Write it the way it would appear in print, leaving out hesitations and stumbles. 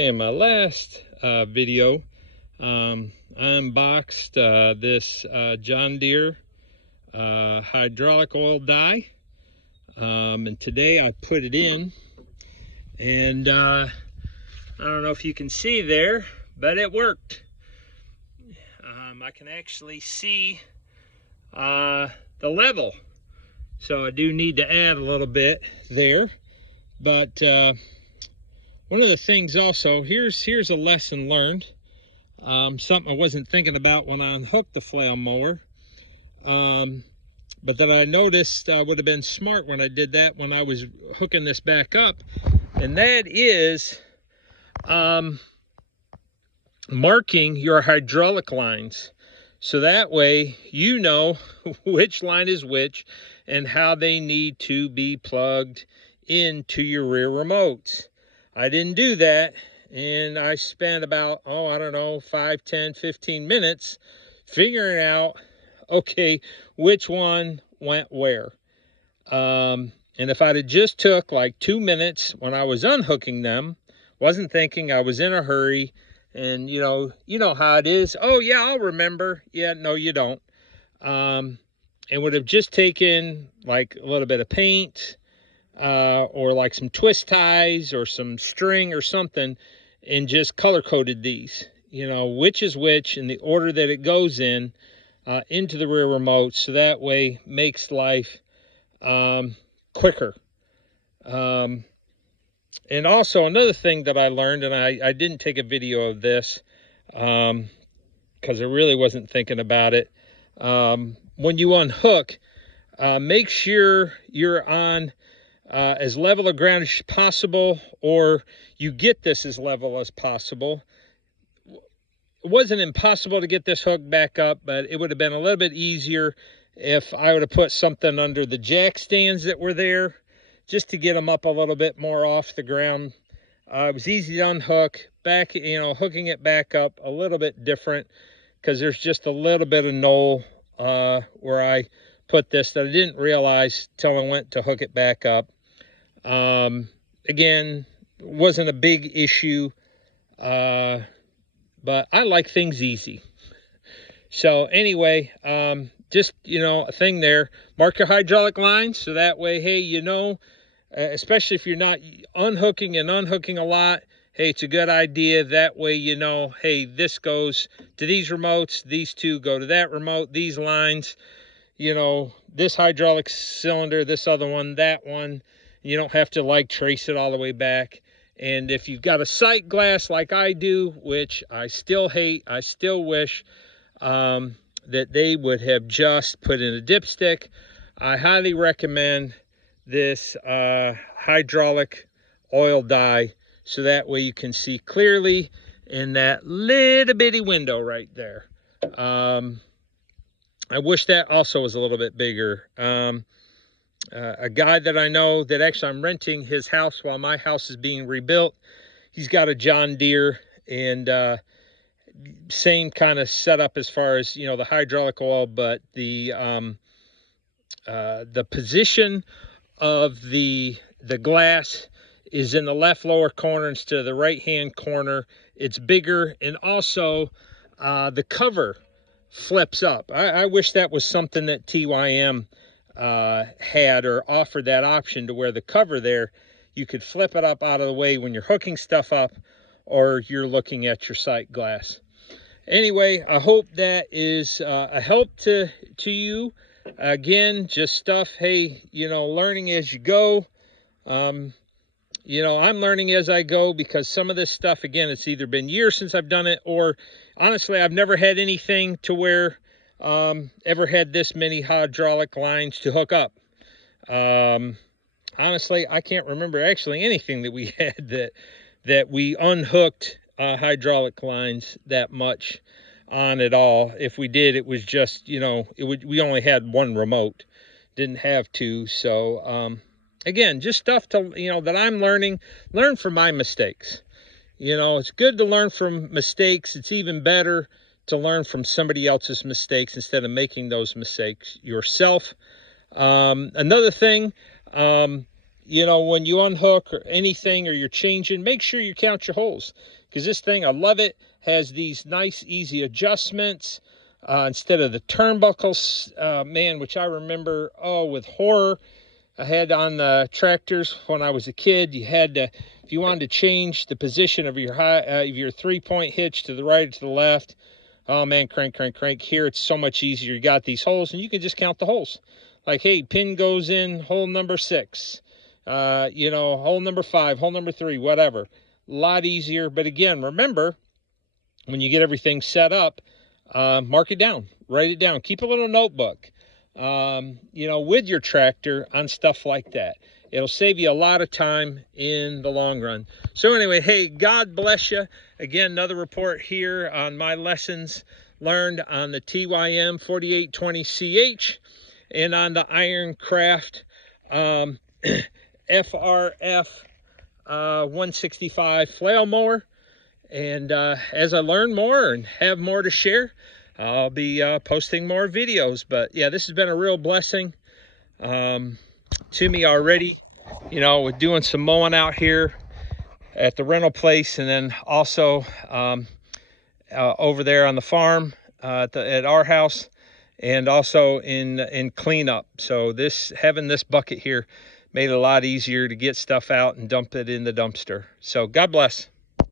In my last video, I unboxed this John Deere hydraulic oil dye, and today I put it in, and I don't know if you can see there, but it worked. I can actually see the level, so I do need to add a little bit there, but one of the things also, here's a lesson learned, something I wasn't thinking about when I unhooked the flail mower, but that I noticed would have been smart when I did that when I was hooking this back up, and that is marking your hydraulic lines. So that way you know which line is which and how they need to be plugged into your rear remotes. I didn't do that, and I spent about, I don't know, 5, 10, 15 minutes figuring out, okay, which one went where. And if I'd have just took like 2 minutes when I was unhooking them, wasn't thinking, I was in a hurry, and you know how it is. Oh yeah, I'll remember. Yeah, no, you don't. It would have just taken like a little bit of paint, or like some twist ties or some string or something, and just color coded these, which is which in the order that it goes in, into the rear remote, so that way makes life quicker. And also another thing that I learned, and I didn't take a video of this because I really wasn't thinking about it. When you unhook, make sure you're on as level of ground as possible, or you get this as level as possible. It wasn't impossible to get this hook back up, but it would have been a little bit easier if I would have put something under the jack stands that were there, just to get them up a little bit more off the ground. It was easy to unhook. Back, hooking it back up a little bit different, because there's just a little bit of knoll where I put this that I didn't realize till I went to hook it back up. Again, wasn't a big issue, but I like things easy. So anyway, just, a thing there, mark your hydraulic lines, so that way, hey, especially if you're not unhooking a lot, hey, it's a good idea. That way, hey, this goes to these remotes, these two go to that remote, these lines, this hydraulic cylinder, this other one, that one. You don't have to trace it all the way back. And if you've got a sight glass like I do, which I still hate, I still wish that they would have just put in a dipstick, I highly recommend this hydraulic oil dye, so that way you can see clearly in that little bitty window right there. I wish that also was a little bit bigger. A guy that I know that actually I'm renting his house while my house is being rebuilt, he's got a John Deere, and same kind of setup as far as the hydraulic oil, but the position of the glass is in the left lower corner instead of the right hand corner. It's bigger, and also the cover flips up. I wish that was something that TYM had, or offered that option, to where the cover there, you could flip it up out of the way when you're hooking stuff up or you're looking at your sight glass. Anyway, I hope that is a help to you. Again, just stuff, hey, learning as you go. I'm learning as I go, because some of this stuff, again, it's either been years since I've done it, or honestly, I've never had anything to where ever had this many hydraulic lines to hook up. Honestly, I can't remember actually anything that we had that we unhooked hydraulic lines that much on at all. If we did, it was just, we only had one remote, didn't have two. So again, just stuff to, that I'm learn from my mistakes. It's good to learn from mistakes. It's even better to learn from somebody else's mistakes instead of making those mistakes yourself. Another thing, you know, when you unhook or anything, or you're changing, make sure you count your holes, because this thing, I love it, has these nice easy adjustments instead of the turnbuckles, man, which I remember, oh, with horror I had on the tractors when I was a kid. You had to, if you wanted to change the position of your your 3-point hitch to the right or to the left, oh man, crank, crank, crank. Here it's so much easier. You got these holes and you can just count the holes. Like, hey, pin goes in hole number 6, you know, hole number 5, hole number 3, whatever. A lot easier. But again, remember, when you get everything set up, mark it down, write it down, keep a little notebook, you know, with your tractor on stuff like that. It'll save you a lot of time in the long run. So anyway, hey, God bless you. Again, another report here on my lessons learned on the TYM 4820CH and on the Ironcraft FRF 165 flail mower. And as I learn more and have more to share, I'll be posting more videos. But yeah, this has been a real blessing to me already. You know, with doing some mowing out here at the rental place, and then also over there on the farm at our house, and also in cleanup. So having this bucket here made it a lot easier to get stuff out and dump it in the dumpster. So God bless.